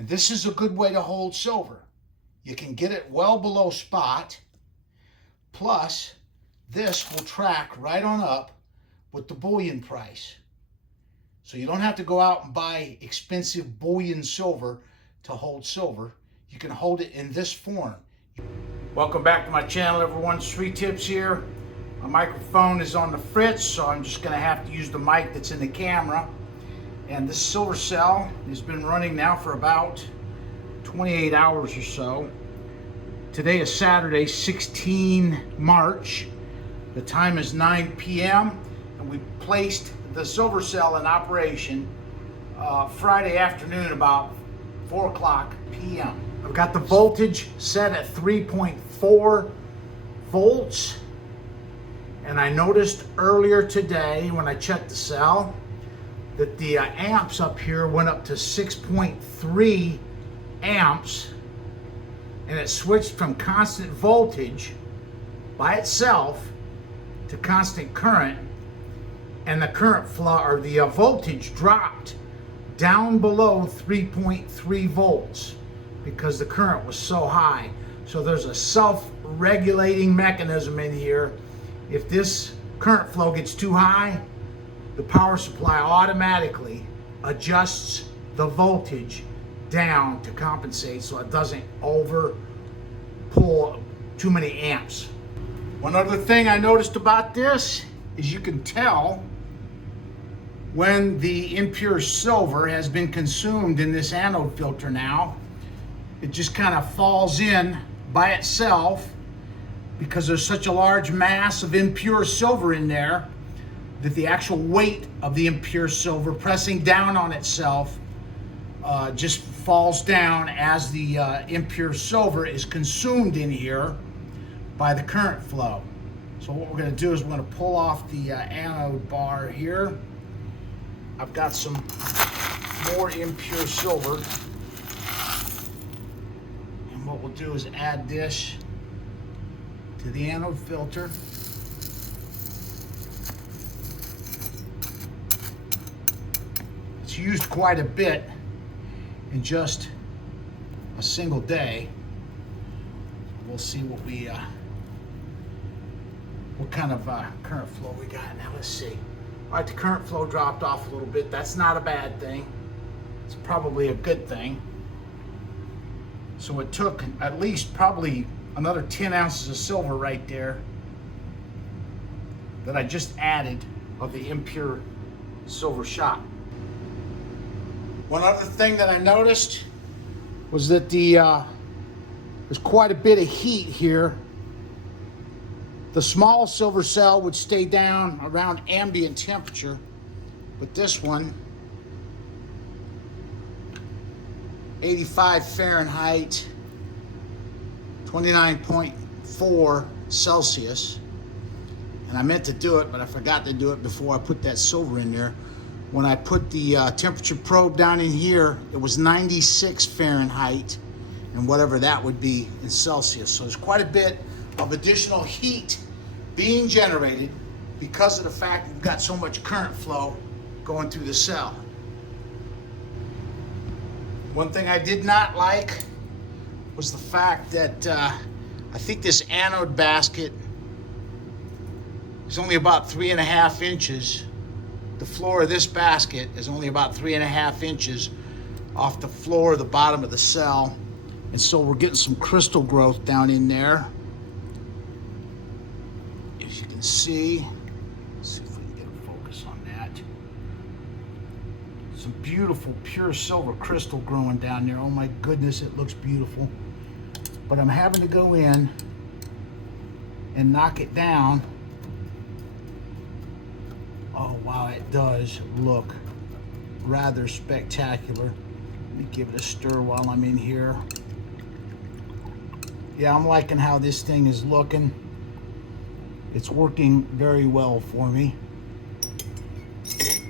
And this is a good way to hold silver. You can get it well below spot. Plus, this will track right on up with the bullion price. So you don't have to go out and buy expensive bullion silver to hold silver. You can hold it in this form. Welcome back to my channel, everyone. Sweet Tips here. My microphone is on the fritz, so I'm just going to have to use the mic that's in the camera. And this silver cell has been running now for about 28 hours or so. Today is Saturday, 16 March. The time is 9 p.m. and we placed the silver cell in operation Friday afternoon about 4 o'clock p.m. I've got the voltage set at 3.4 volts. And I noticed earlier today when I checked the cell that the amps up here went up to 6.3 amps, and it switched from constant voltage by itself to constant current, and the current flow or the voltage dropped down below 3.3 volts because the current was so high. So there's a self-regulating mechanism in here. If this current flow gets too high, the power supply automatically adjusts the voltage down to compensate so it doesn't over pull too many amps. One other thing I noticed about this is you can tell when the impure silver has been consumed in this anode filter now. It just kind of falls in by itself because there's such a large mass of impure silver in there that the actual weight of the impure silver pressing down on itself just falls down as the impure silver is consumed in here by the current flow. So what we're going to do is we're going to pull off the anode bar here. I've got some more impure silver, and what we'll do is add this to the anode filter. It's used quite a bit in just a single day. We'll see what kind of current flow we got. Now let's see. All right, the current flow dropped off a little bit. That's not a bad thing. It's probably a good thing. So it took at least probably another 10 ounces of silver right there that I just added of the impure silver shot. One other thing that I noticed was that there's quite a bit of heat here. The small silver cell would stay down around ambient temperature, but this one, 85 Fahrenheit, 29.4 Celsius. And I meant to do it, but I forgot to do it before I put that silver in there. When I put the temperature probe down in here, it was 96 Fahrenheit and whatever that would be in Celsius. So there's quite a bit of additional heat being generated because of the fact we've got so much current flow going through the cell. One thing I did not like was the fact that I think this anode basket is only about 3.5 inches. The floor of this basket is only about 3.5 inches off the floor of the bottom of the cell. And so we're getting some crystal growth down in there. As you can see, let's see if we can get a focus on that. Some beautiful pure silver crystal growing down there. Oh my goodness, it looks beautiful. But I'm having to go in and knock it down. Oh wow, it does look rather spectacular. Let me give it a stir while I'm in here. Yeah, I'm liking how this thing is looking. It's working very well for me. Look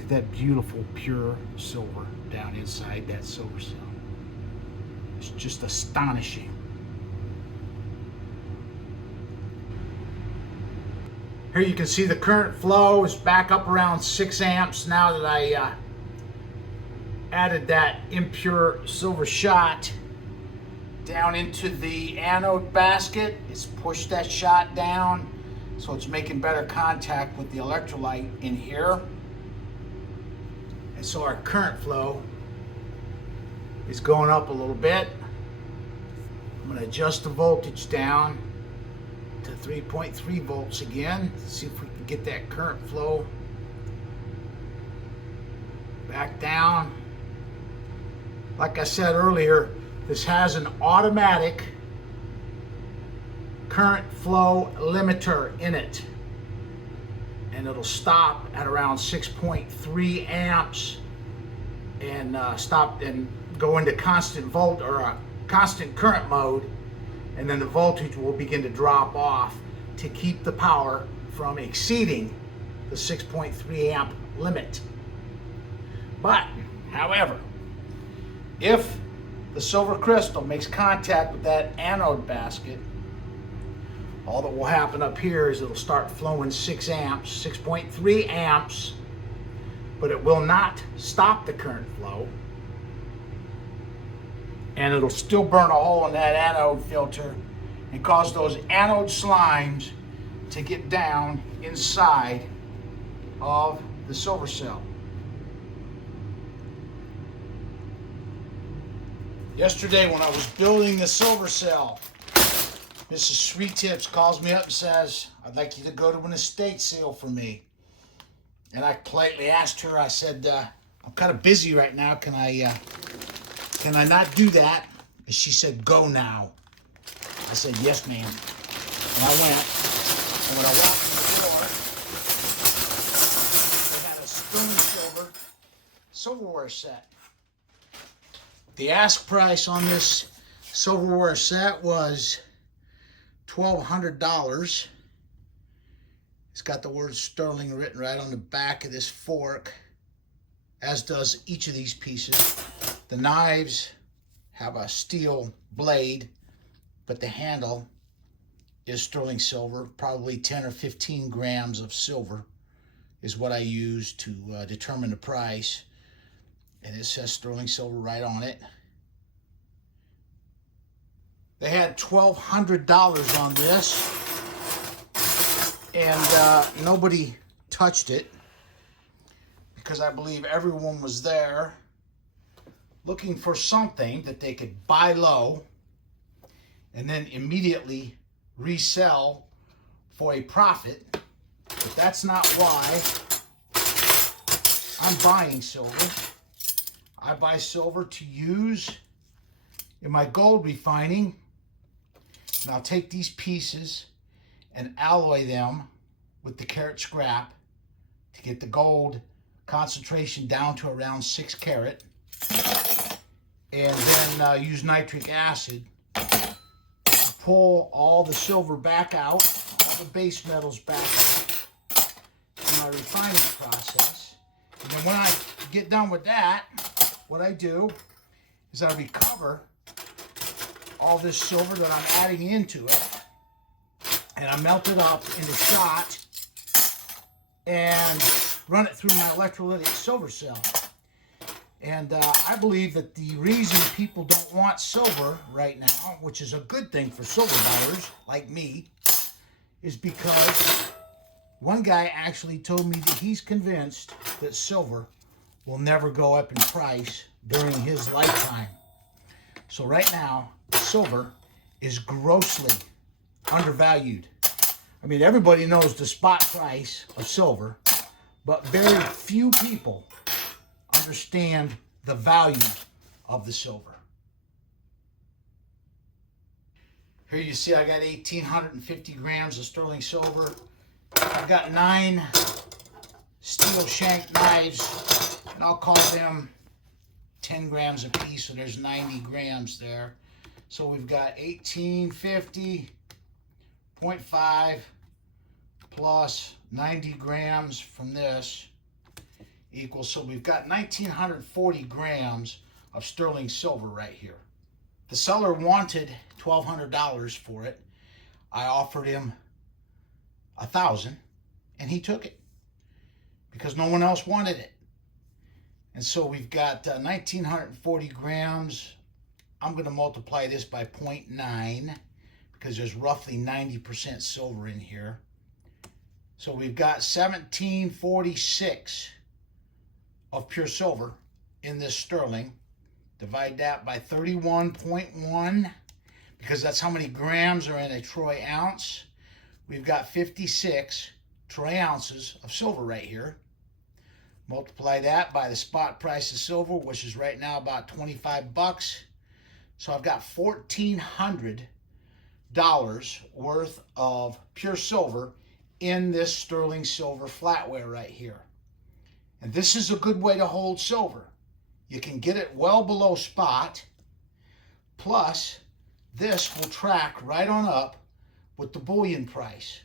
at that beautiful pure silver down inside that silver cell. It's just astonishing. Here you can see the current flow is back up around 6 amps now that I added that impure silver shot down into the anode basket. It's pushed that shot down, so it's making better contact with the electrolyte in here. And so our current flow is going up a little bit. I'm going to adjust the voltage down to 3.3 volts again. See if we can get that current flow back down. Like I said earlier, this has an automatic current flow limiter in it, and it'll stop at around 6.3 amps and stop and go into constant volt or a constant current mode, and then the voltage will begin to drop off to keep the power from exceeding the 6.3 amp limit. But, however, if the silver crystal makes contact with that anode basket, all that will happen up here is it'll start flowing 6 amps, 6.3 amps, but it will not stop the current flow. And it'll still burn a hole in that anode filter and cause those anode slimes to get down inside of the silver cell. Yesterday when I was building the silver cell, Mrs. Sweet Tips calls me up and says, "I'd like you to go to an estate sale for me." And I politely asked her, I said, "I'm kind of busy right now. Can I not do that?" And she said, "Go now." I said, "Yes, ma'am." And I went. And when I walked in the door, they had a Sterling Silver silverware set. The ask price on this silverware set was $1,200. It's got the word Sterling written right on the back of this fork, as does each of these pieces. The knives have a steel blade, but the handle is sterling silver. Probably 10 or 15 grams of silver is what I use to determine the price. And it says sterling silver right on it. They had $1,200 on this, and nobody touched it because I believe everyone was there looking for something that they could buy low and then immediately resell for a profit. But that's not why I'm buying silver. I buy silver to use in my gold refining, and I'll take these pieces and alloy them with the carat scrap to get the gold concentration down to around 6 carat, and then use nitric acid to pull all the silver back out, all the base metals back out in my refining process. And then when I get done with that, what I do is I recover all this silver that I'm adding into it, and I melt it up into shot and run it through my electrolytic silver cell. And I believe that the reason people don't want silver right now, which is a good thing for silver buyers like me, is because one guy actually told me that he's convinced that silver will never go up in price during his lifetime. So right now, silver is grossly undervalued. I mean, everybody knows the spot price of silver, but very few people understand the value of the silver. Here you see I got 1,850 grams of sterling silver. I've got 9 steel shank knives, and I'll call them 10 grams a piece, so there's 90 grams there. So we've got 1850.5 plus 90 grams from this equals, so we've got 1,940 grams of sterling silver right here. The seller wanted $1,200 for it. I offered him $1,000, and he took it because no one else wanted it. And so we've got 1,940 grams. I'm going to multiply this by 0.9 because there's roughly 90% silver in here. So we've got 1,746 of pure silver in this sterling. Divide that by 31.1 because that's how many grams are in a troy ounce. We've got 56 troy ounces of silver right here. Multiply that by the spot price of silver, which is right now about 25 bucks. So I've got $1,400 worth of pure silver in this sterling silver flatware right here. And this is a good way to hold silver. You can get it well below spot, plus this will track right on up with the bullion price.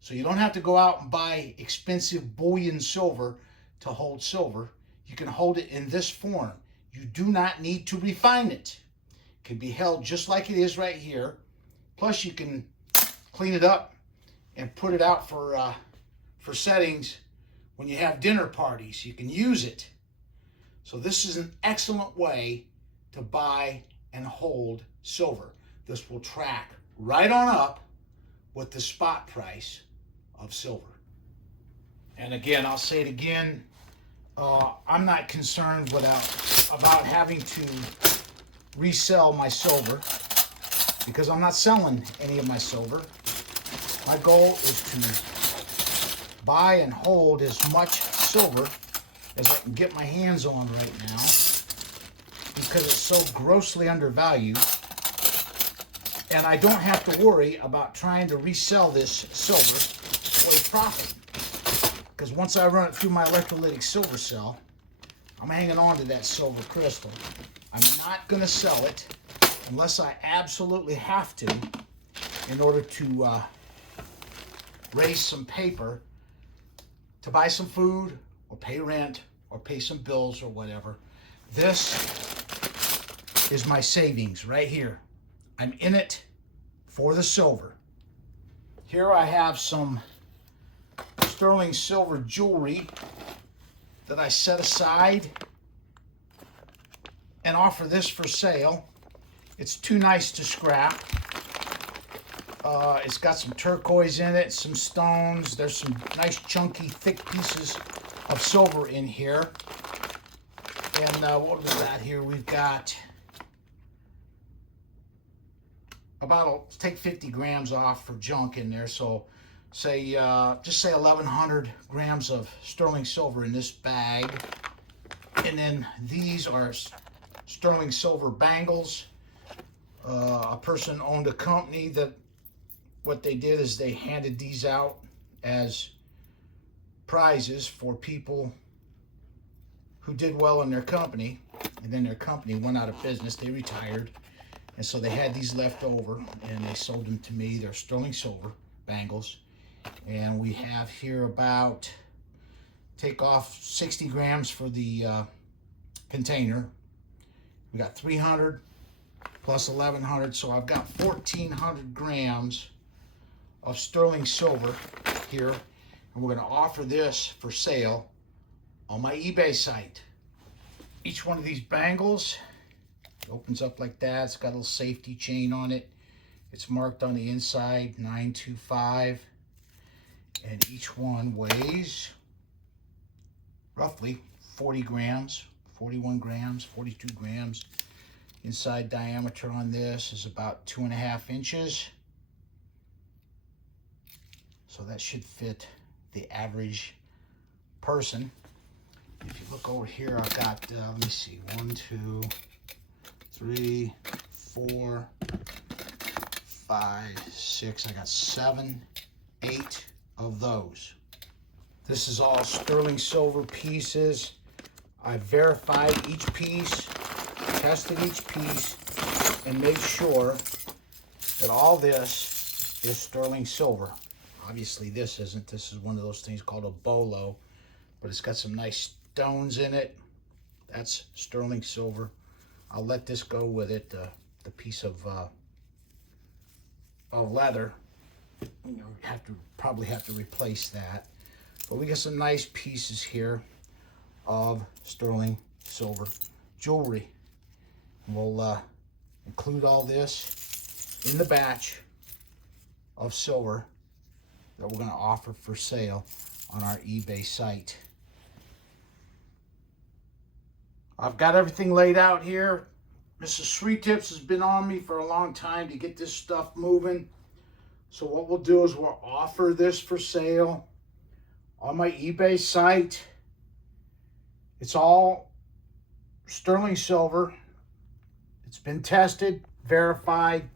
So you don't have to go out and buy expensive bullion silver to hold silver. You can hold it in this form. You do not need to refine it. It can be held just like it is right here. Plus you can clean it up and put it out for settings when you have dinner parties. You can use it. So this is an excellent way to buy and hold silver. This will track right on up with the spot price of silver. And again, I'll say it again, I'm not concerned about having to resell my silver because I'm not selling any of my silver. My goal is to buy and hold as much silver as I can get my hands on right now because it's so grossly undervalued, and I don't have to worry about trying to resell this silver for a profit because once I run it through my electrolytic silver cell, I'm hanging on to that silver crystal. I'm not going to sell it unless I absolutely have to in order to raise some paper to buy some food or pay rent or pay some bills or whatever. This is my savings right here. I'm in it for the silver. Here I have some sterling silver jewelry that I set aside and offer this for sale. It's too nice to scrap. It's got some turquoise in it, some stones. There's some nice chunky thick pieces of silver in here. And what was that here? We've got about, let's take 50 grams off for junk in there. So say, just say 1,100 grams of sterling silver in this bag. And then these are sterling silver bangles. A person owned a company that what they did is they handed these out as prizes for people who did well in their company, and then their company went out of business. They retired, and so they had these left over, and they sold them to me. They're sterling silver bangles, and we have here about, take off 60 grams for the container. We got 300 plus 1,100, so I've got 1,400 grams of sterling silver here, and we're going to offer this for sale on my eBay site. Each one of these bangles opens up like that. It's got a little safety chain on it. It's marked on the inside 925, and each one weighs roughly 40 grams, 41 grams, 42 grams. Inside diameter on this is about 2.5 inches. So that should fit the average person. If you look over here, I've got, let me see, 1, 2, 3, 4, 5, 6. I got 7, 8 of those. This is all sterling silver pieces. I verified each piece, tested each piece, and made sure that all this is sterling silver. Obviously this isn't. This is one of those things called a bolo, but it's got some nice stones in it. That's sterling silver. I'll let this go with it, the piece of leather. You know, probably have to replace that. But we got some nice pieces here. of sterling silver jewelry. We'll include all this in the batch of silver that we're going to offer for sale on our eBay site. I've got everything laid out here. Mrs. Sweet Tips has been on me for a long time to get this stuff moving. So what we'll do is we'll offer this for sale on my eBay site. It's all sterling silver. It's been tested, verified,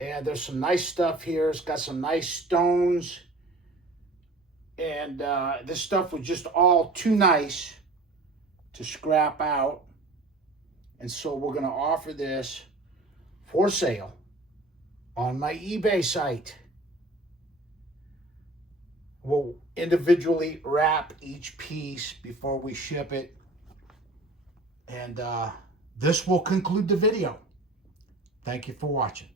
and there's some nice stuff here. It's got some nice stones, and this stuff was just all too nice to scrap out, and so we're going to offer this for sale on my eBay site. We'll individually wrap each piece before we ship it, and this will conclude the video. Thank you for watching.